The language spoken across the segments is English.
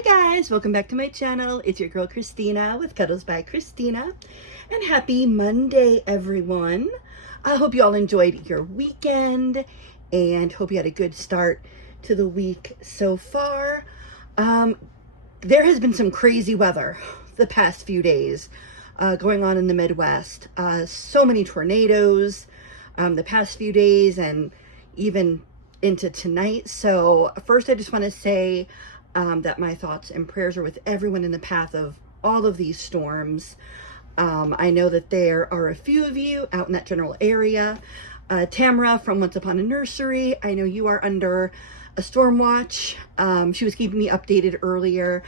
Hi guys, welcome back to my channel. It's your girl Christina with Cuddles by Christina, and happy Monday everyone. I hope you all enjoyed your weekend and hope you had a good start to the week so far. There has been some crazy weather the past few days going on in the Midwest. So many tornadoes the past few days and even into tonight. So first I just want to say that my thoughts and prayers are with everyone in the path of all of these storms. I know that there are a few of you out in that general area. Tamara from Once Upon a Nursery, I know you are under a storm watch. She was keeping me updated earlier.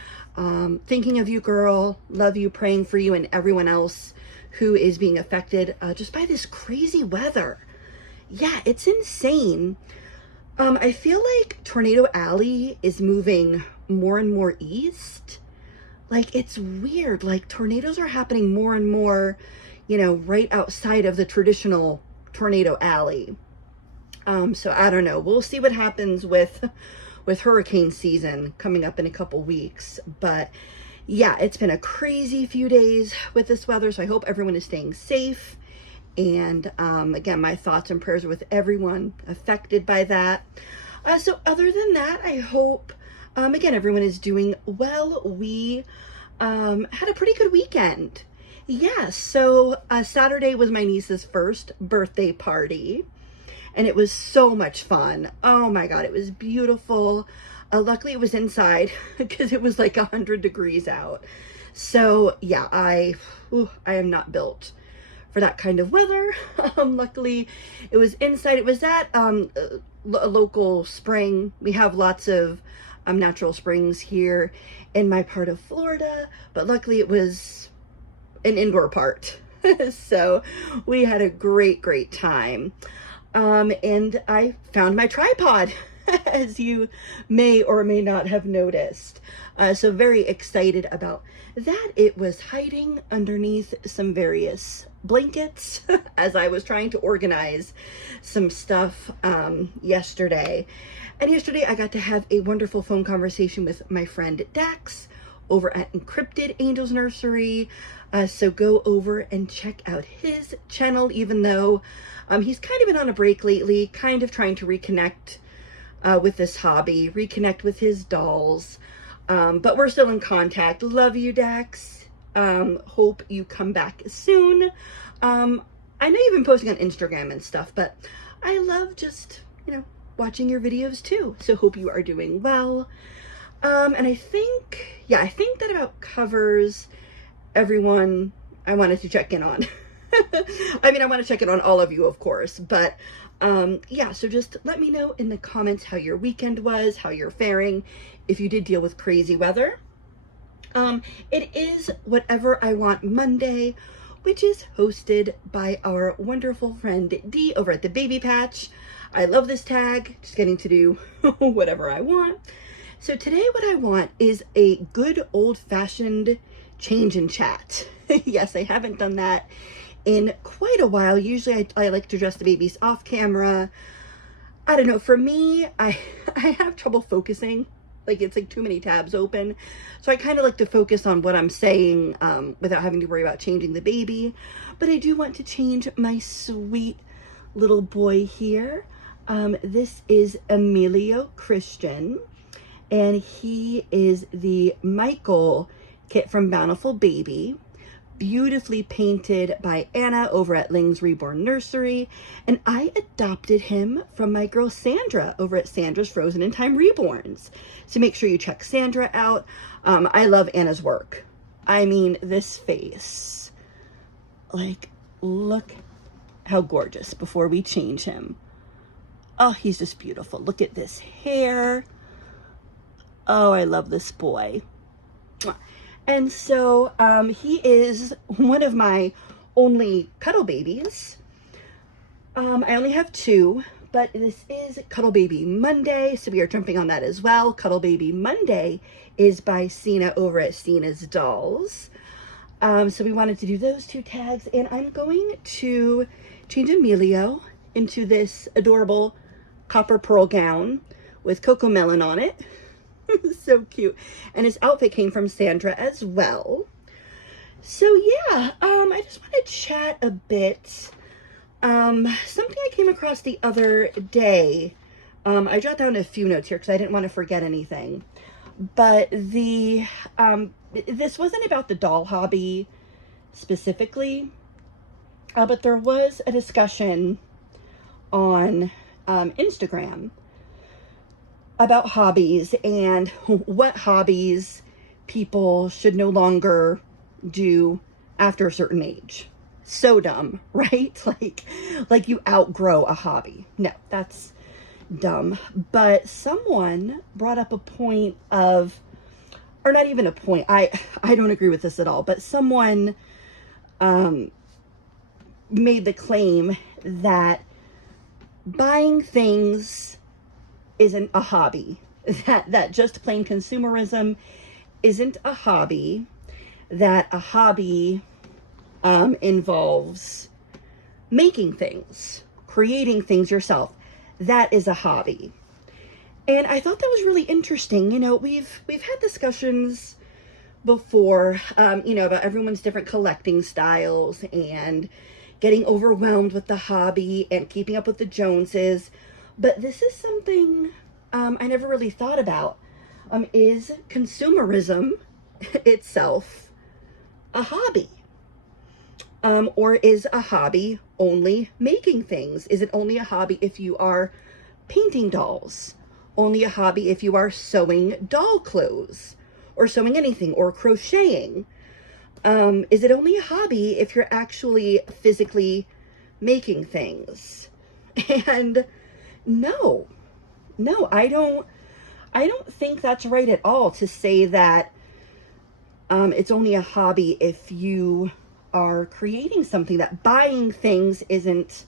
Thinking of you, girl. Love you, praying for you and everyone else who is being affected just by this crazy weather. Yeah, it's insane. I feel like Tornado Alley is moving more and more east. Like, it's weird. Like, tornadoes are happening more and more, you know, right outside of the traditional Tornado Alley. So I don't know. We'll see what happens with hurricane season coming up in a couple weeks. But yeah, it's been a crazy few days with this weather. So I hope everyone is staying safe. And again, my thoughts and prayers are with everyone affected by that. So other than that, I hope, again, everyone is doing well. We had a pretty good weekend. Yeah, so Saturday was my niece's first birthday party. And it was so much fun. Oh my God, it was beautiful. Luckily, it was inside because it was like 100 degrees out. So yeah, I am not built for that kind of weather. Luckily, it was inside. It was at a local spring. We have lots of natural springs here in my part of Florida, but luckily it was an indoor part. So we had a great time. And I found my tripod, as you may or may not have noticed. So very excited about that. It was hiding underneath some various blankets as I was trying to organize some stuff yesterday. And yesterday I got to have a wonderful phone conversation with my friend Dax over at Encrypted Angels Nursery. So go over and check out his channel, even though he's kind of been on a break lately, kind of trying to reconnect with this hobby, reconnect with his dolls. But we're still in contact. Love you, Dax. Hope you come back soon. I know you've been posting on Instagram and stuff, but I love just, you know, watching your videos too. So hope you are doing well. And I think that about covers everyone I wanted to check in on. I mean, I want to check in on all of you, of course, but yeah, so just let me know in the comments how your weekend was, how you're faring, if you did deal with crazy weather. It is Whatever I Want Monday, which is hosted by our wonderful friend Dee over at the Baby Patch. I love this tag, just getting to do whatever I want. So today what I want is a good old-fashioned change in chat. Yes, I haven't done that in quite a while. Usually I like to dress the babies off camera. I don't know, for me, I have trouble focusing. Like, it's like too many tabs open. So I kind of like to focus on what I'm saying without having to worry about changing the baby. But I do want to change my sweet little boy here. This is Emilio Christian, and he is the Michael kit from Bountiful Baby, beautifully painted by Anna over at Ling's Reborn Nursery, and I adopted him from my girl Sandra over at Sandra's Frozen in Time Reborns. So make sure you check Sandra out. I love Anna's work. I mean, this face, like, look how gorgeous before we change him. Oh, he's just beautiful. Look at this hair. Oh, I love this boy. And so he is one of my only cuddle babies. I only have two, but this is Cuddle Baby Monday, so we are jumping on that as well. Cuddle Baby Monday is by Cena over at Cena's Dolls. So we wanted to do those two tags, and I'm going to change Emilio into this adorable copper pearl gown with Coco Melon on it. So cute. And his outfit came from Sandra as well. So yeah, I just want to chat a bit. Something I came across the other day. I jot down a few notes here because I didn't want to forget anything. But this wasn't about the doll hobby specifically, but there was a discussion on Instagram about hobbies and what hobbies people should no longer do after a certain age. So dumb, right? Like you outgrow a hobby. No, that's dumb. But someone brought up a point of, or not even a point, I don't agree with this at all, but someone made the claim that buying things isn't a hobby, that just plain consumerism isn't a hobby, that a hobby involves making things, creating things yourself. That is a hobby. And I thought that was really interesting. You know, we've had discussions before, you know, about everyone's different collecting styles and getting overwhelmed with the hobby and keeping up with the Joneses. But this is something I never really thought about. Is consumerism itself a hobby? Or is a hobby only making things? Is it only a hobby if you are painting dolls? Only a hobby if you are sewing doll clothes or sewing anything or crocheting? Is it only a hobby if you're actually physically making things? And no, I don't think that's right at all to say that it's only a hobby if you are creating something, that buying things isn't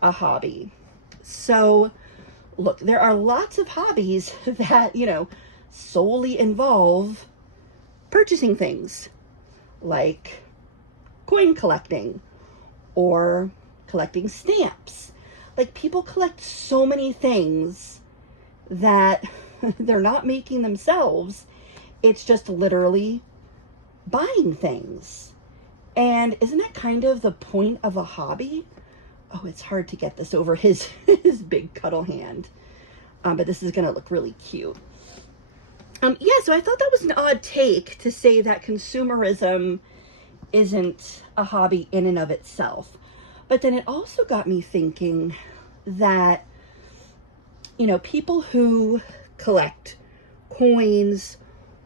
a hobby. So look, there are lots of hobbies that, you know, solely involve purchasing things, like coin collecting or collecting stamps. Like, people collect so many things that they're not making themselves. It's just literally buying things. And isn't that kind of the point of a hobby? Oh, it's hard to get this over his big cuddle hand. But this is going to look really cute. Yeah, so I thought that was an odd take to say that consumerism isn't a hobby in and of itself. But then it also got me thinking that, you know, people who collect coins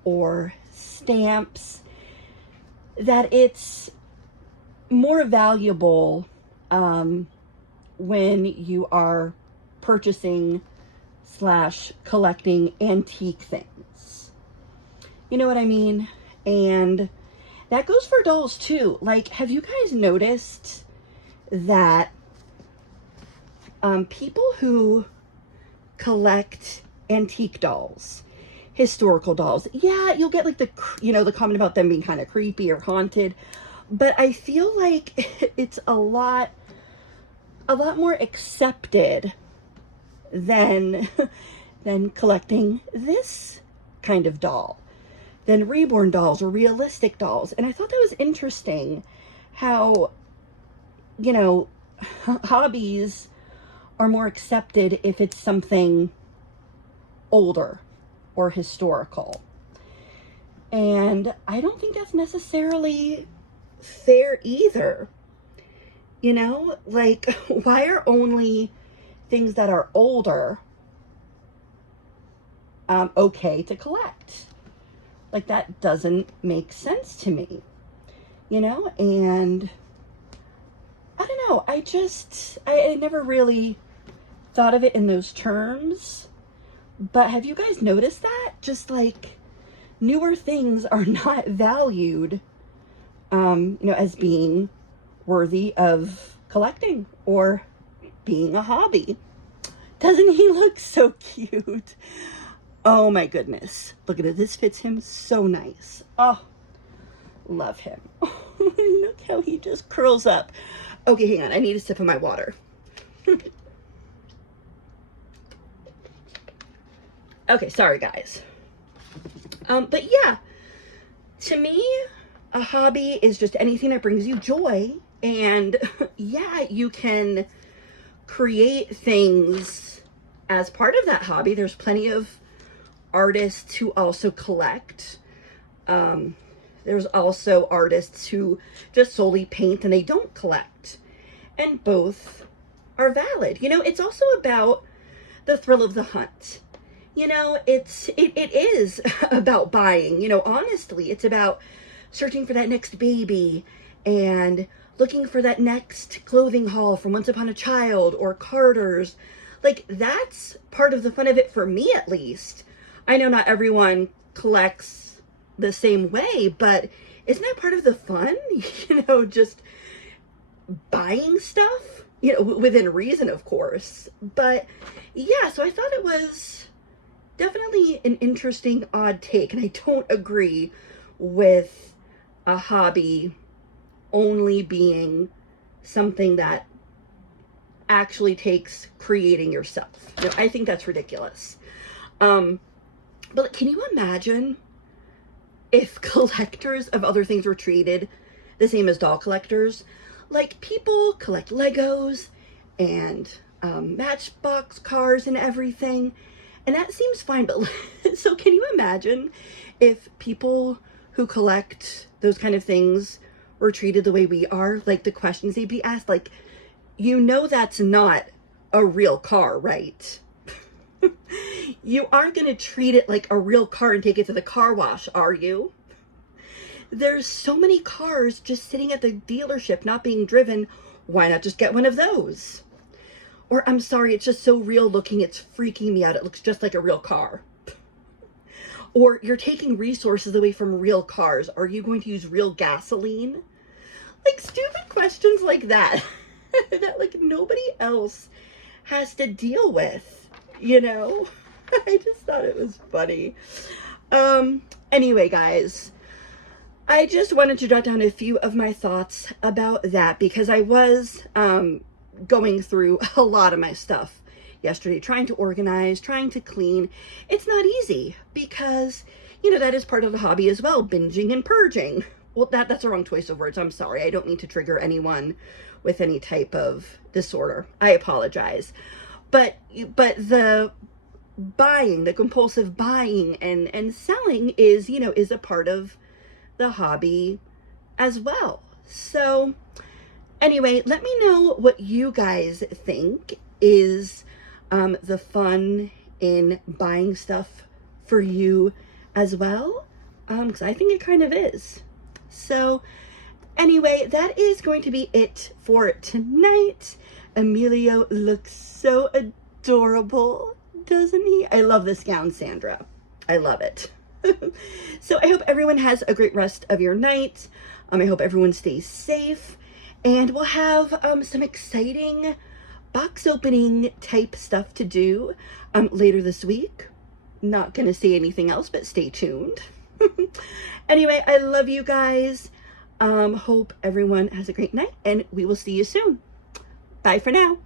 or stamps, that it's more valuable when you are purchasing / collecting antique things. You know what I mean? And that goes for dolls too. Like, have you guys noticed that people who collect antique dolls, historical dolls, yeah, you'll get like the comment about them being kind of creepy or haunted, but I feel like it's a lot more accepted than collecting this kind of doll, than reborn dolls or realistic dolls. And I thought that was interesting how, you know, hobbies are more accepted if it's something older or historical. And I don't think that's necessarily fair either. You know, like, why are only things that are older okay to collect? Like, that doesn't make sense to me, you know? And I don't know, I never really thought of it in those terms. But have you guys noticed that? Just like, newer things are not valued, you know, as being worthy of collecting or being a hobby. Doesn't he look so cute? Oh my goodness. Look at it. This fits him so nice. Oh, love him. Look how he just curls up. Okay, hang on. I need a sip of my water. Okay, sorry guys. But yeah, to me, a hobby is just anything that brings you joy. And yeah, you can create things as part of that hobby. There's plenty of artists who also collect. There's also artists who just solely paint and they don't collect. And both are valid. You know, it's also about the thrill of the hunt. You know, it is about buying. You know, honestly, it's about searching for that next baby and looking for that next clothing haul from Once Upon a Child or Carter's. Like, that's part of the fun of it for me, at least. I know not everyone collects the same way, but isn't that part of the fun? You know, just buying stuff, you know, within reason, of course. But yeah, so I thought it was definitely an interesting, odd take, and I don't agree with a hobby only being something that actually takes creating yourself. You know, I think that's ridiculous. But can you imagine if collectors of other things were treated the same as doll collectors? Like, people collect Legos and Matchbox cars and everything, and that seems fine, but so can you imagine if people who collect those kind of things were treated the way we are? Like, the questions they'd be asked, like, you know that's not a real car, right? You aren't going to treat it like a real car and take it to the car wash, are you? There's so many cars just sitting at the dealership not being driven. Why not just get one of those? Or, I'm sorry, it's just so real looking, it's freaking me out. It looks just like a real car. Or, you're taking resources away from real cars. Are you going to use real gasoline? Like, stupid questions like that. That, like, nobody else has to deal with, you know? I just thought it was funny. Anyway, guys, I just wanted to jot down a few of my thoughts about that because I was going through a lot of my stuff yesterday, trying to organize, trying to clean. It's not easy because, you know, that is part of the hobby as well, binging and purging. Well, that's a wrong choice of words. I'm sorry. I don't mean to trigger anyone with any type of disorder. I apologize. But the buying, the compulsive buying and selling is, you know, is a part of the hobby as well. So anyway, let me know what you guys think is the fun in buying stuff for you as well, because I think it kind of is. So anyway, that is going to be it for tonight. Emilio looks so adorable, doesn't he? I love this gown, Sandra. I love it. So I hope everyone has a great rest of your night. I hope everyone stays safe. And we'll have some exciting box opening type stuff to do later this week. Not going to say anything else, but stay tuned. Anyway, I love you guys. Hope everyone has a great night, and we will see you soon. Bye for now.